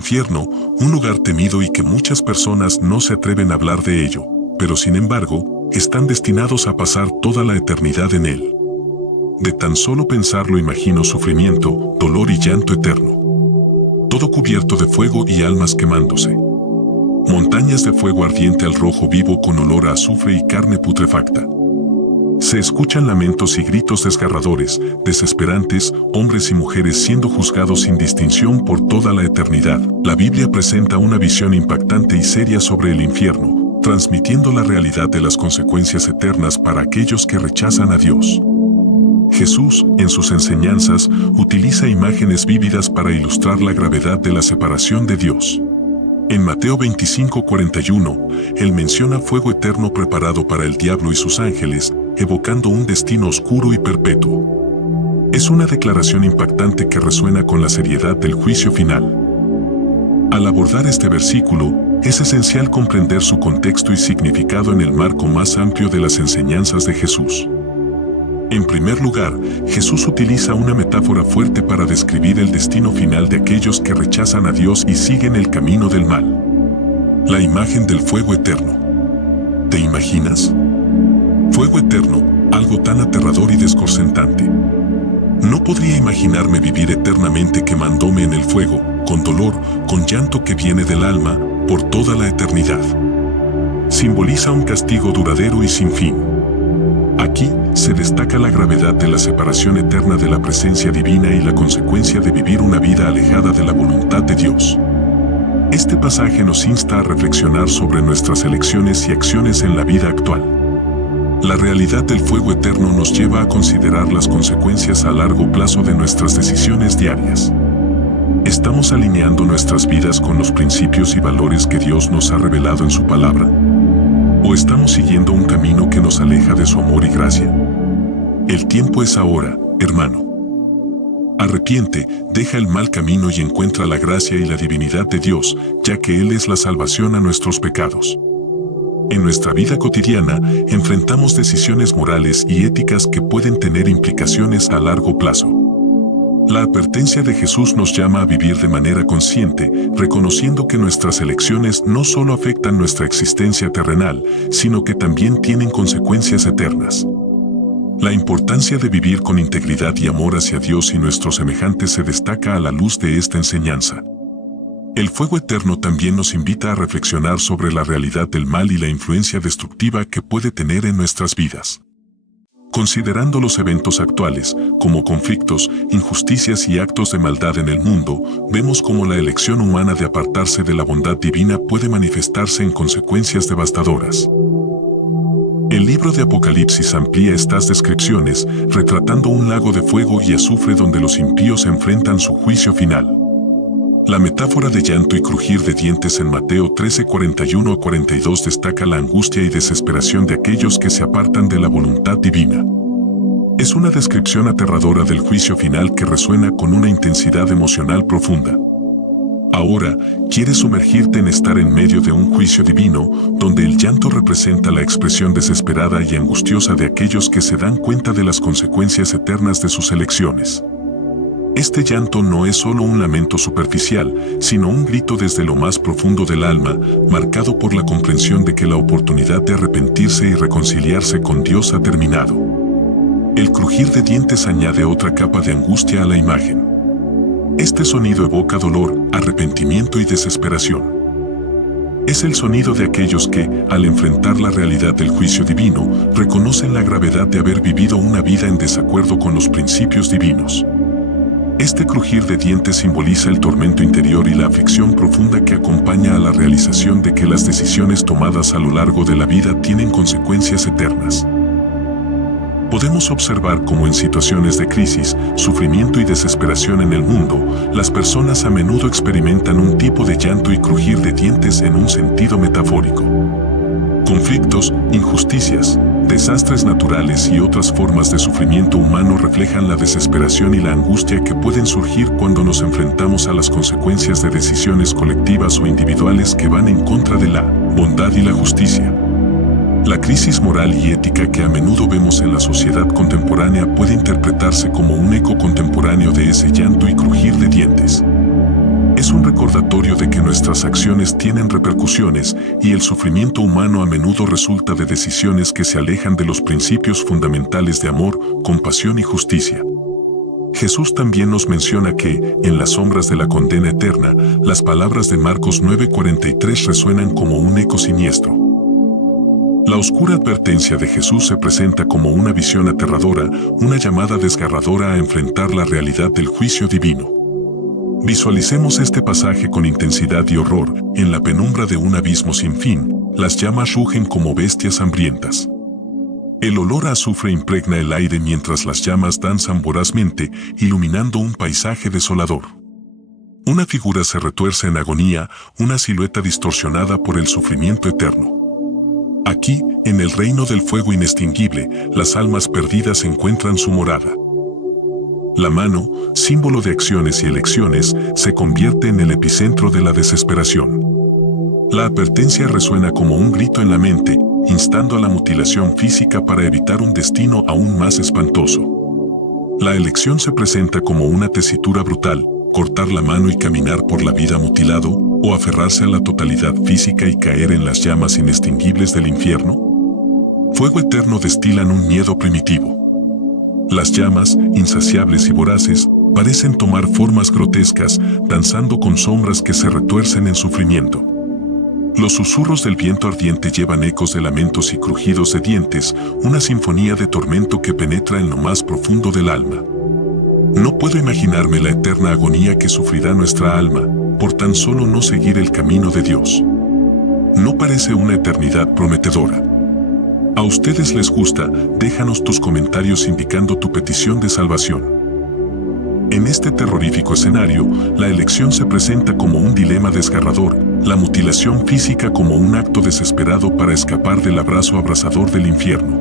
infierno, un lugar temido y que muchas personas no se atreven a hablar de ello, pero sin embargo, están destinados a pasar toda la eternidad en él. De tan solo pensarlo imagino sufrimiento, dolor y llanto eterno. Todo cubierto de fuego y almas quemándose. Montañas de fuego ardiente al rojo vivo con olor a azufre y carne putrefacta. Se escuchan lamentos y gritos desgarradores, desesperantes, hombres y mujeres siendo juzgados sin distinción por toda la eternidad. La Biblia presenta una visión impactante y seria sobre el infierno, transmitiendo la realidad de las consecuencias eternas para aquellos que rechazan a Dios. Jesús, en sus enseñanzas, utiliza imágenes vívidas para ilustrar la gravedad de la separación de Dios. En Mateo 25:41, Él menciona fuego eterno preparado para el diablo y sus ángeles, evocando un destino oscuro y perpetuo. Es una declaración impactante que resuena con la seriedad del juicio final. Al abordar este versículo, es esencial comprender su contexto y significado en el marco más amplio de las enseñanzas de Jesús. En primer lugar, Jesús utiliza una metáfora fuerte para describir el destino final de aquellos que rechazan a Dios y siguen el camino del mal. La imagen del fuego eterno. ¿Te imaginas? Fuego eterno, algo tan aterrador y desconcertante. No podría imaginarme vivir eternamente quemándome en el fuego, con dolor, con llanto que viene del alma, por toda la eternidad. Simboliza un castigo duradero y sin fin. Aquí se destaca la gravedad de la separación eterna de la presencia divina y la consecuencia de vivir una vida alejada de la voluntad de Dios. Este pasaje nos insta a reflexionar sobre nuestras elecciones y acciones en la vida actual. La realidad del fuego eterno nos lleva a considerar las consecuencias a largo plazo de nuestras decisiones diarias. ¿Estamos alineando nuestras vidas con los principios y valores que Dios nos ha revelado en su palabra? ¿O estamos siguiendo un camino que nos aleja de su amor y gracia? El tiempo es ahora, hermano. Arrepiente, deja el mal camino y encuentra la gracia y la divinidad de Dios, ya que Él es la salvación a nuestros pecados. En nuestra vida cotidiana, enfrentamos decisiones morales y éticas que pueden tener implicaciones a largo plazo. La advertencia de Jesús nos llama a vivir de manera consciente, reconociendo que nuestras elecciones no solo afectan nuestra existencia terrenal, sino que también tienen consecuencias eternas. La importancia de vivir con integridad y amor hacia Dios y nuestros semejantes se destaca a la luz de esta enseñanza. El fuego eterno también nos invita a reflexionar sobre la realidad del mal y la influencia destructiva que puede tener en nuestras vidas. Considerando los eventos actuales, como conflictos, injusticias y actos de maldad en el mundo, vemos cómo la elección humana de apartarse de la bondad divina puede manifestarse en consecuencias devastadoras. El libro de Apocalipsis amplía estas descripciones, retratando un lago de fuego y azufre donde los impíos enfrentan su juicio final. La metáfora de llanto y crujir de dientes en Mateo 13:41-42 destaca la angustia y desesperación de aquellos que se apartan de la voluntad divina. Es una descripción aterradora del juicio final que resuena con una intensidad emocional profunda. Ahora, ¿quieres sumergirte en estar en medio de un juicio divino, donde el llanto representa la expresión desesperada y angustiosa de aquellos que se dan cuenta de las consecuencias eternas de sus elecciones? Este llanto no es solo un lamento superficial, sino un grito desde lo más profundo del alma, marcado por la comprensión de que la oportunidad de arrepentirse y reconciliarse con Dios ha terminado. El crujir de dientes añade otra capa de angustia a la imagen. Este sonido evoca dolor, arrepentimiento y desesperación. Es el sonido de aquellos que, al enfrentar la realidad del juicio divino, reconocen la gravedad de haber vivido una vida en desacuerdo con los principios divinos. Este crujir de dientes simboliza el tormento interior y la aflicción profunda que acompaña a la realización de que las decisiones tomadas a lo largo de la vida tienen consecuencias eternas. Podemos observar cómo en situaciones de crisis, sufrimiento y desesperación en el mundo, las personas a menudo experimentan un tipo de llanto y crujir de dientes en un sentido metafórico. Conflictos, injusticias, desastres naturales y otras formas de sufrimiento humano reflejan la desesperación y la angustia que pueden surgir cuando nos enfrentamos a las consecuencias de decisiones colectivas o individuales que van en contra de la bondad y la justicia. La crisis moral y ética que a menudo vemos en la sociedad contemporánea puede interpretarse como un eco contemporáneo de ese llanto y crujir de dientes. Es un recordatorio de que nuestras acciones tienen repercusiones y el sufrimiento humano a menudo resulta de decisiones que se alejan de los principios fundamentales de amor, compasión y justicia. Jesús también nos menciona que, en las sombras de la condena eterna, las palabras de Marcos 9:43 resuenan como un eco siniestro. La oscura advertencia de Jesús se presenta como una visión aterradora, una llamada desgarradora a enfrentar la realidad del juicio divino. Visualicemos este pasaje con intensidad y horror. En la penumbra de un abismo sin fin, las llamas rugen como bestias hambrientas. El olor a azufre impregna el aire mientras las llamas danzan vorazmente, iluminando un paisaje desolador. Una figura se retuerce en agonía, una silueta distorsionada por el sufrimiento eterno. Aquí, en el reino del fuego inextinguible, las almas perdidas encuentran su morada. La mano, símbolo de acciones y elecciones, se convierte en el epicentro de la desesperación. La advertencia resuena como un grito en la mente, instando a la mutilación física para evitar un destino aún más espantoso. La elección se presenta como una tesitura brutal: cortar la mano y caminar por la vida mutilado, o aferrarse a la totalidad física y caer en las llamas inextinguibles del infierno. Fuego eterno destilan un miedo primitivo. Las llamas, insaciables y voraces, parecen tomar formas grotescas, danzando con sombras que se retuercen en sufrimiento. Los susurros del viento ardiente llevan ecos de lamentos y crujidos de dientes, una sinfonía de tormento que penetra en lo más profundo del alma. No puedo imaginarme la eterna agonía que sufrirá nuestra alma por tan solo no seguir el camino de Dios. ¿No parece una eternidad prometedora? ¿A ustedes les gusta? Déjanos tus comentarios indicando tu petición de salvación. En este terrorífico escenario, la elección se presenta como un dilema desgarrador, la mutilación física como un acto desesperado para escapar del abrazo abrasador del infierno.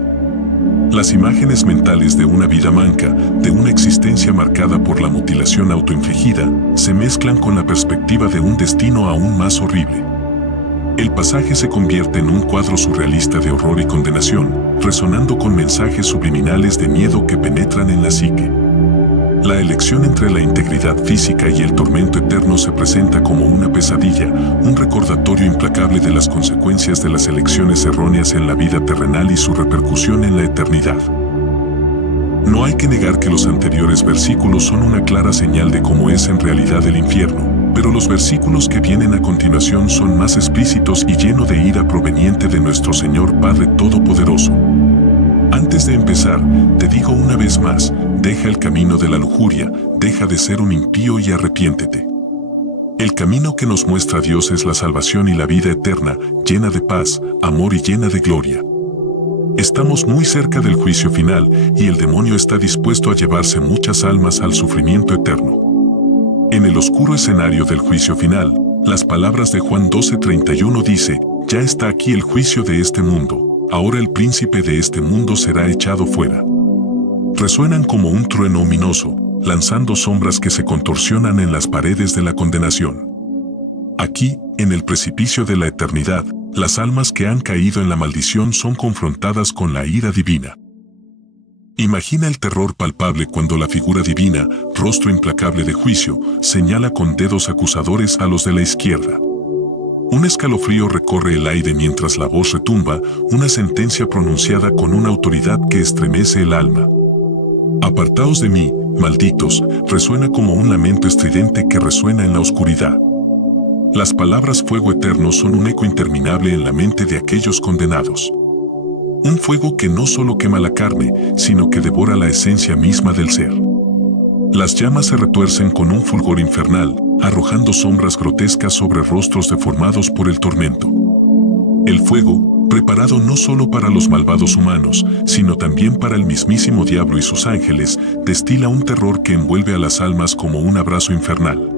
Las imágenes mentales de una vida manca, de una existencia marcada por la mutilación autoinfligida, se mezclan con la perspectiva de un destino aún más horrible. El pasaje se convierte en un cuadro surrealista de horror y condenación, resonando con mensajes subliminales de miedo que penetran en la psique. La elección entre la integridad física y el tormento eterno se presenta como una pesadilla, un recordatorio implacable de las consecuencias de las elecciones erróneas en la vida terrenal y su repercusión en la eternidad. No hay que negar que los anteriores versículos son una clara señal de cómo es en realidad el infierno, pero los versículos que vienen a continuación son más explícitos y llenos de ira proveniente de nuestro Señor Padre Todopoderoso. Antes de empezar, te digo una vez más: deja el camino de la lujuria, deja de ser un impío y arrepiéntete. El camino que nos muestra Dios es la salvación y la vida eterna, llena de paz, amor y llena de gloria. Estamos muy cerca del juicio final, y el demonio está dispuesto a llevarse muchas almas al sufrimiento eterno. En el oscuro escenario del juicio final, las palabras de Juan 12:31 dice: ya está aquí el juicio de este mundo. Ahora el príncipe de este mundo será echado fuera. Resuenan como un trueno ominoso, lanzando sombras que se contorsionan en las paredes de la condenación. Aquí, en el precipicio de la eternidad, las almas que han caído en la maldición son confrontadas con la ira divina. Imagina el terror palpable cuando la figura divina, rostro implacable de juicio, señala con dedos acusadores a los de la izquierda. Un escalofrío recorre el aire mientras la voz retumba, una sentencia pronunciada con una autoridad que estremece el alma. Apartaos de mí, malditos, resuena como un lamento estridente que resuena en la oscuridad. Las palabras fuego eterno son un eco interminable en la mente de aquellos condenados. Un fuego que no solo quema la carne, sino que devora la esencia misma del ser. Las llamas se retuercen con un fulgor infernal, arrojando sombras grotescas sobre rostros deformados por el tormento. El fuego, preparado no solo para los malvados humanos, sino también para el mismísimo diablo y sus ángeles, destila un terror que envuelve a las almas como un abrazo infernal.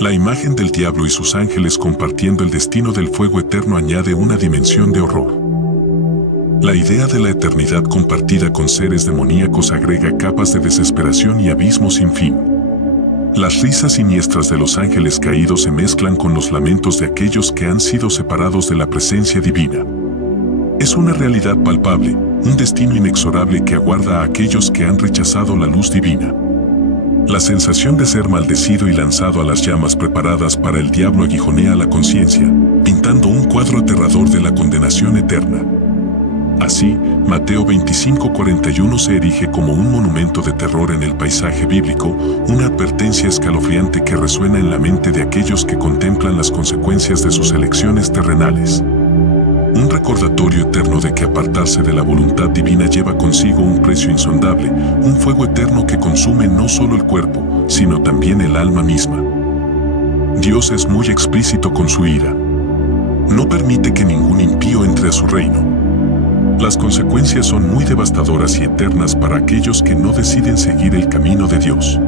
La imagen del diablo y sus ángeles compartiendo el destino del fuego eterno añade una dimensión de horror. La idea de la eternidad compartida con seres demoníacos agrega capas de desesperación y abismos sin fin. Las risas siniestras de los ángeles caídos se mezclan con los lamentos de aquellos que han sido separados de la presencia divina. Es una realidad palpable, un destino inexorable que aguarda a aquellos que han rechazado la luz divina. La sensación de ser maldecido y lanzado a las llamas preparadas para el diablo aguijonea la conciencia, pintando un cuadro aterrador de la condenación eterna. Así, Mateo 25:41 se erige como un monumento de terror en el paisaje bíblico, una advertencia escalofriante que resuena en la mente de aquellos que contemplan las consecuencias de sus elecciones terrenales. Un recordatorio eterno de que apartarse de la voluntad divina lleva consigo un precio insondable, un fuego eterno que consume no solo el cuerpo, sino también el alma misma. Dios es muy explícito con su ira. No permite que ningún impío entre a su reino. Las consecuencias son muy devastadoras y eternas para aquellos que no deciden seguir el camino de Dios.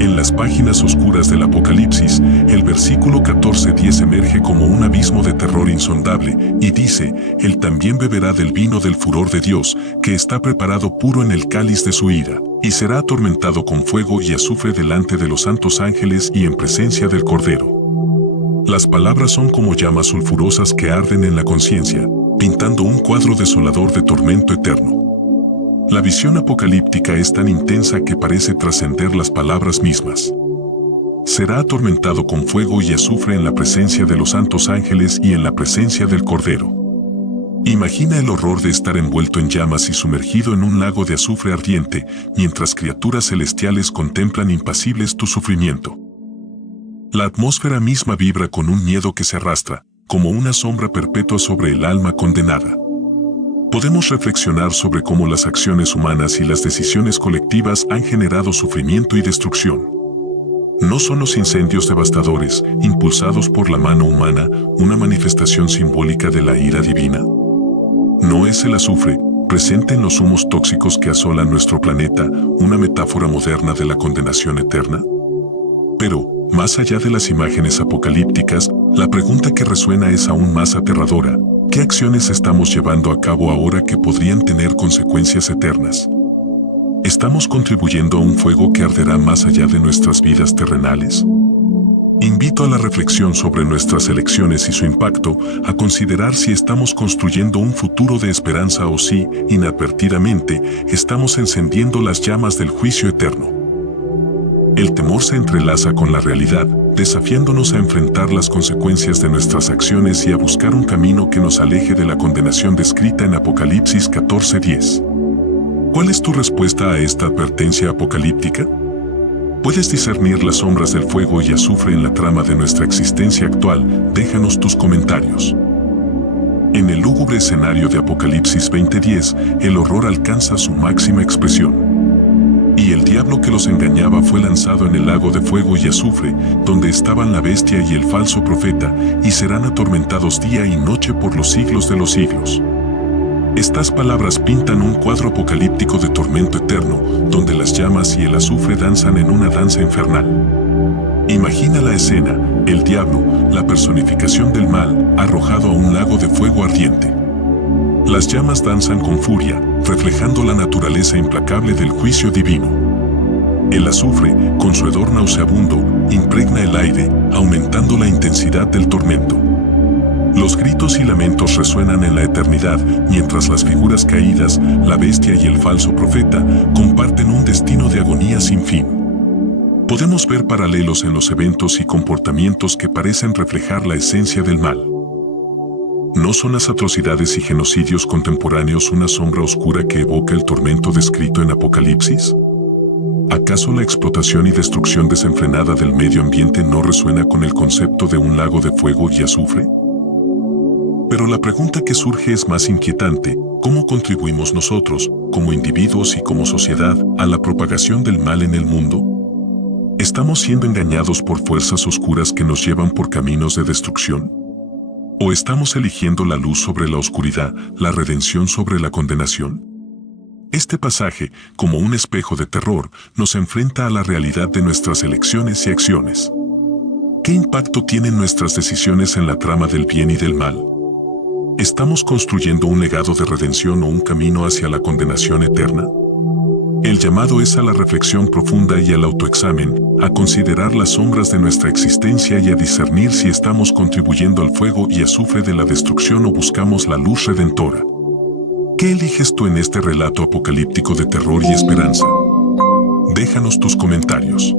En las páginas oscuras del Apocalipsis, el versículo 14:10 emerge como un abismo de terror insondable y dice: Él también beberá del vino del furor de Dios, que está preparado puro en el cáliz de su ira, y será atormentado con fuego y azufre delante de los santos ángeles y en presencia del Cordero. Las palabras son como llamas sulfurosas que arden en la conciencia, pintando un cuadro desolador de tormento eterno. La visión apocalíptica es tan intensa que parece trascender las palabras mismas. Será atormentado con fuego y azufre en la presencia de los santos ángeles y en la presencia del Cordero. Imagina el horror de estar envuelto en llamas y sumergido en un lago de azufre ardiente, mientras criaturas celestiales contemplan impasibles tu sufrimiento. La atmósfera misma vibra con un miedo que se arrastra, como una sombra perpetua sobre el alma condenada. Podemos reflexionar sobre cómo las acciones humanas y las decisiones colectivas han generado sufrimiento y destrucción. ¿No son los incendios devastadores, impulsados por la mano humana, una manifestación simbólica de la ira divina? ¿No es el azufre, presente en los humos tóxicos que asolan nuestro planeta, una metáfora moderna de la condenación eterna? Pero, más allá de las imágenes apocalípticas, la pregunta que resuena es aún más aterradora. ¿Qué acciones estamos llevando a cabo ahora que podrían tener consecuencias eternas? ¿Estamos contribuyendo a un fuego que arderá más allá de nuestras vidas terrenales? Invito a la reflexión sobre nuestras elecciones y su impacto, a considerar si estamos construyendo un futuro de esperanza o si, inadvertidamente, estamos encendiendo las llamas del juicio eterno. El temor se entrelaza con la realidad, desafiándonos a enfrentar las consecuencias de nuestras acciones y a buscar un camino que nos aleje de la condenación descrita en Apocalipsis 14:10. ¿Cuál es tu respuesta a esta advertencia apocalíptica? ¿Puedes discernir las sombras del fuego y azufre en la trama de nuestra existencia actual? Déjanos tus comentarios. En el lúgubre escenario de Apocalipsis 20:10, el horror alcanza su máxima expresión. Y el diablo que los engañaba fue lanzado en el lago de fuego y azufre, donde estaban la bestia y el falso profeta, y serán atormentados día y noche por los siglos de los siglos. Estas palabras pintan un cuadro apocalíptico de tormento eterno, donde las llamas y el azufre danzan en una danza infernal. Imagina la escena: el diablo, la personificación del mal, arrojado a un lago de fuego ardiente. Las llamas danzan con furia, reflejando la naturaleza implacable del juicio divino. El azufre, con su hedor nauseabundo, impregna el aire, aumentando la intensidad del tormento. Los gritos y lamentos resuenan en la eternidad, mientras las figuras caídas, la bestia y el falso profeta, comparten un destino de agonía sin fin. Podemos ver paralelos en los eventos y comportamientos que parecen reflejar la esencia del mal. ¿No son las atrocidades y genocidios contemporáneos una sombra oscura que evoca el tormento descrito en Apocalipsis? ¿Acaso la explotación y destrucción desenfrenada del medio ambiente no resuena con el concepto de un lago de fuego y azufre? Pero la pregunta que surge es más inquietante: ¿cómo contribuimos nosotros, como individuos y como sociedad, a la propagación del mal en el mundo? ¿Estamos siendo engañados por fuerzas oscuras que nos llevan por caminos de destrucción? ¿O estamos eligiendo la luz sobre la oscuridad, la redención sobre la condenación? Este pasaje, como un espejo de terror, nos enfrenta a la realidad de nuestras elecciones y acciones. ¿Qué impacto tienen nuestras decisiones en la trama del bien y del mal? ¿Estamos construyendo un legado de redención o un camino hacia la condenación eterna? El llamado es a la reflexión profunda y al autoexamen, a considerar las sombras de nuestra existencia y a discernir si estamos contribuyendo al fuego y azufre de la destrucción o buscamos la luz redentora. ¿Qué eliges tú en este relato apocalíptico de terror y esperanza? Déjanos tus comentarios.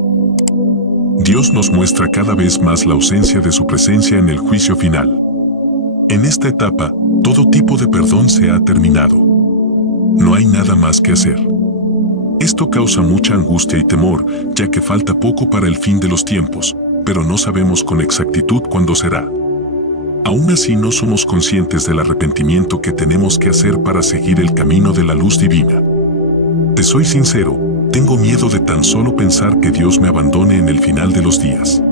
Dios nos muestra cada vez más la ausencia de su presencia en el juicio final. En esta etapa, todo tipo de perdón se ha terminado. No hay nada más que hacer. Esto causa mucha angustia y temor, ya que falta poco para el fin de los tiempos, pero no sabemos con exactitud cuándo será. Aún así no somos conscientes del arrepentimiento que tenemos que hacer para seguir el camino de la luz divina. Te soy sincero, tengo miedo de tan solo pensar que Dios me abandone en el final de los días.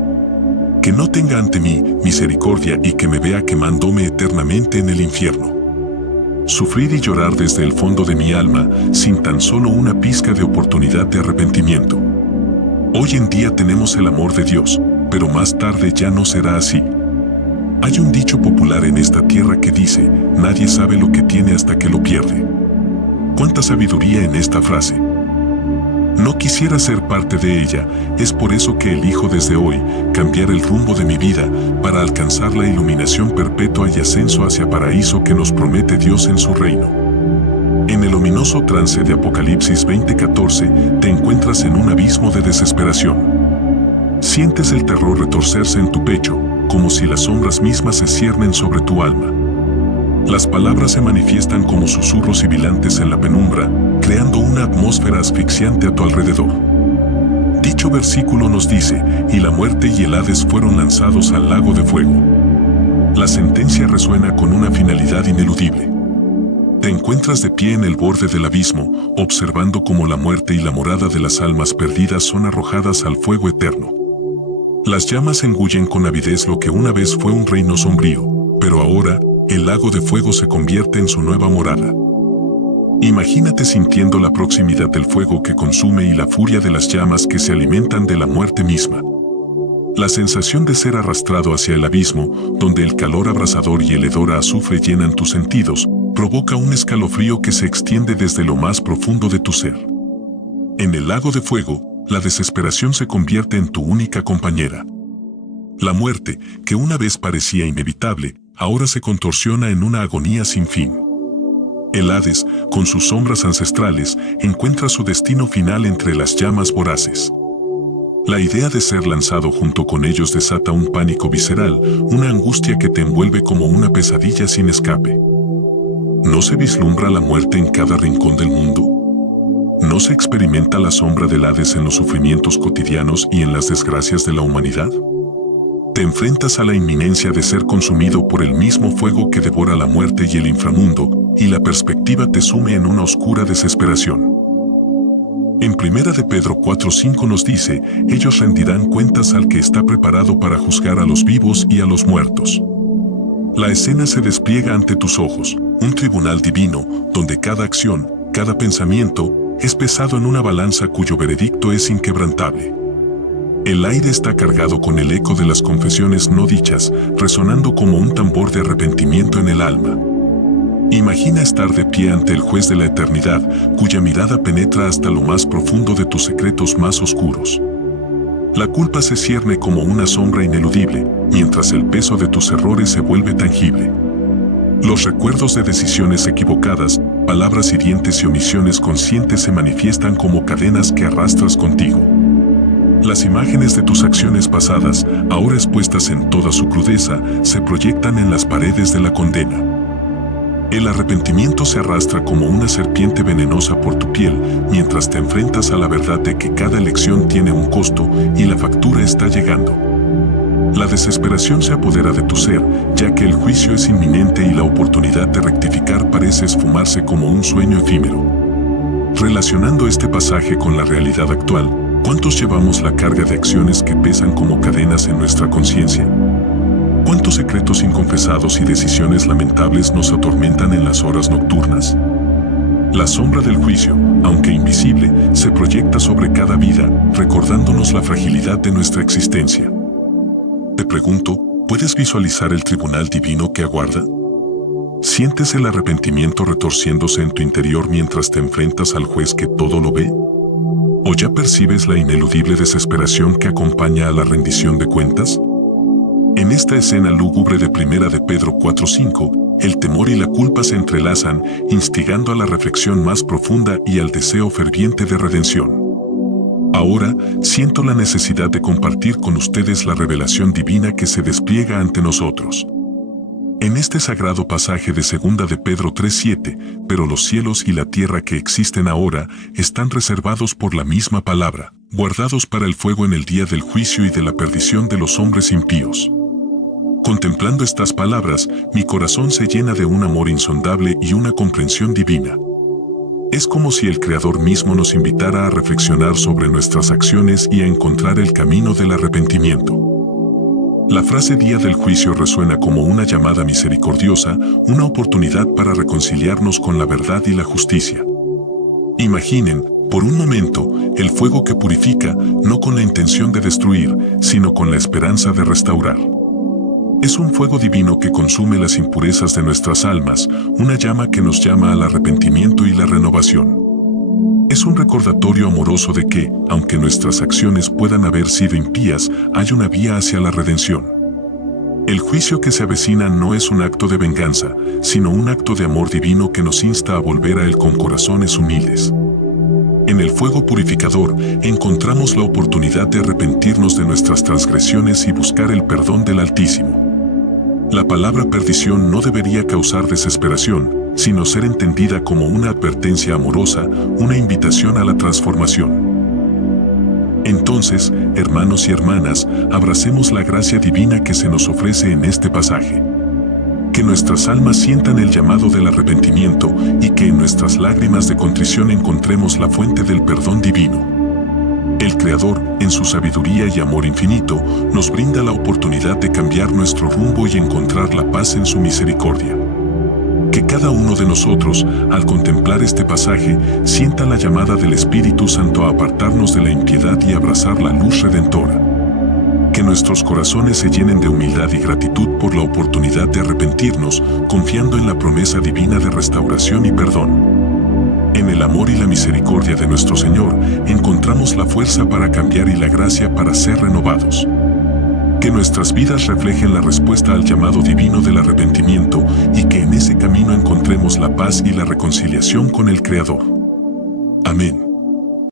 Que no tenga ante mí misericordia y que me vea quemándome eternamente en el infierno. Sufrir y llorar desde el fondo de mi alma sin tan solo una pizca de oportunidad de arrepentimiento. Hoy en día tenemos el amor de Dios, pero más tarde ya no será así. Hay un dicho popular en esta tierra que dice, nadie sabe lo que tiene hasta que lo pierde. ¿Cuánta sabiduría en esta frase? No quisiera ser parte de ella, es por eso que elijo desde hoy cambiar el rumbo de mi vida para alcanzar la iluminación perpetua y ascenso hacia paraíso que nos promete Dios en su reino. En el ominoso trance de Apocalipsis 20:14 te encuentras en un abismo de desesperación. Sientes el terror retorcerse en tu pecho, como si las sombras mismas se ciernen sobre tu alma. Las palabras se manifiestan como susurros sibilantes en la penumbra, creando una atmósfera asfixiante a tu alrededor. Dicho versículo nos dice, y la muerte y el Hades fueron lanzados al lago de fuego. La sentencia resuena con una finalidad ineludible. Te encuentras de pie en el borde del abismo, observando cómo la muerte y la morada de las almas perdidas son arrojadas al fuego eterno. Las llamas engullen con avidez lo que una vez fue un reino sombrío, pero ahora, el lago de fuego se convierte en su nueva morada. Imagínate sintiendo la proximidad del fuego que consume y la furia de las llamas que se alimentan de la muerte misma. La sensación de ser arrastrado hacia el abismo, donde el calor abrasador y el hedor a azufre llenan tus sentidos, provoca un escalofrío que se extiende desde lo más profundo de tu ser. En el lago de fuego, la desesperación se convierte en tu única compañera. La muerte, que una vez parecía inevitable, ahora se contorsiona en una agonía sin fin. El Hades, con sus sombras ancestrales, encuentra su destino final entre las llamas voraces. La idea de ser lanzado junto con ellos desata un pánico visceral, una angustia que te envuelve como una pesadilla sin escape. ¿No se vislumbra la muerte en cada rincón del mundo? ¿No se experimenta la sombra del Hades en los sufrimientos cotidianos y en las desgracias de la humanidad? Te enfrentas a la inminencia de ser consumido por el mismo fuego que devora la muerte y el inframundo, y la perspectiva te sume en una oscura desesperación. En 1 de Pedro 4:5 nos dice, ellos rendirán cuentas al que está preparado para juzgar a los vivos y a los muertos. La escena se despliega ante tus ojos, un tribunal divino, donde cada acción, cada pensamiento, es pesado en una balanza cuyo veredicto es inquebrantable. El aire está cargado con el eco de las confesiones no dichas, resonando como un tambor de arrepentimiento en el alma. Imagina estar de pie ante el juez de la eternidad, cuya mirada penetra hasta lo más profundo de tus secretos más oscuros. La culpa se cierne como una sombra ineludible, mientras el peso de tus errores se vuelve tangible. Los recuerdos de decisiones equivocadas, palabras hirientes y omisiones conscientes se manifiestan como cadenas que arrastras contigo. Las imágenes de tus acciones pasadas, ahora expuestas en toda su crudeza, se proyectan en las paredes de la condena. El arrepentimiento se arrastra como una serpiente venenosa por tu piel, mientras te enfrentas a la verdad de que cada elección tiene un costo y la factura está llegando. La desesperación se apodera de tu ser, ya que el juicio es inminente y la oportunidad de rectificar parece esfumarse como un sueño efímero. Relacionando este pasaje con la realidad actual, ¿cuántos llevamos la carga de acciones que pesan como cadenas en nuestra conciencia? ¿Cuántos secretos inconfesados y decisiones lamentables nos atormentan en las horas nocturnas? La sombra del juicio, aunque invisible, se proyecta sobre cada vida, recordándonos la fragilidad de nuestra existencia. Te pregunto, ¿puedes visualizar el tribunal divino que aguarda? ¿Sientes el arrepentimiento retorciéndose en tu interior mientras te enfrentas al juez que todo lo ve? ¿O ya percibes la ineludible desesperación que acompaña a la rendición de cuentas? En esta escena lúgubre de 1 de Pedro 4:5, el temor y la culpa se entrelazan, instigando a la reflexión más profunda y al deseo ferviente de redención. Ahora, siento la necesidad de compartir con ustedes la revelación divina que se despliega ante nosotros. En este sagrado pasaje de 2 de Pedro 3:7, pero los cielos y la tierra que existen ahora están reservados por la misma palabra, guardados para el fuego en el día del juicio y de la perdición de los hombres impíos. Contemplando estas palabras, mi corazón se llena de un amor insondable y una comprensión divina. Es como si el Creador mismo nos invitara a reflexionar sobre nuestras acciones y a encontrar el camino del arrepentimiento. La frase día del juicio resuena como una llamada misericordiosa, una oportunidad para reconciliarnos con la verdad y la justicia. Imaginen, por un momento, el fuego que purifica, no con la intención de destruir, sino con la esperanza de restaurar. Es un fuego divino que consume las impurezas de nuestras almas, una llama que nos llama al arrepentimiento y la renovación. Es un recordatorio amoroso de que, aunque nuestras acciones puedan haber sido impías, hay una vía hacia la redención. El juicio que se avecina no es un acto de venganza, sino un acto de amor divino que nos insta a volver a Él con corazones humildes. En el fuego purificador encontramos la oportunidad de arrepentirnos de nuestras transgresiones y buscar el perdón del Altísimo. La palabra perdición no debería causar desesperación, sino ser entendida como una advertencia amorosa, una invitación a la transformación. Entonces, hermanos y hermanas, abracemos la gracia divina que se nos ofrece en este pasaje. Que nuestras almas sientan el llamado del arrepentimiento y que en nuestras lágrimas de contrición encontremos la fuente del perdón divino. El Creador, en su sabiduría y amor infinito, nos brinda la oportunidad de cambiar nuestro rumbo y encontrar la paz en su misericordia. Que cada uno de nosotros, al contemplar este pasaje, sienta la llamada del Espíritu Santo a apartarnos de la impiedad y abrazar la luz redentora. Que nuestros corazones se llenen de humildad y gratitud por la oportunidad de arrepentirnos, confiando en la promesa divina de restauración y perdón. En el amor y la misericordia de nuestro Señor, encontramos la fuerza para cambiar y la gracia para ser renovados. Que nuestras vidas reflejen la respuesta al llamado divino del arrepentimiento y que en ese camino encontremos la paz y la reconciliación con el Creador. Amén.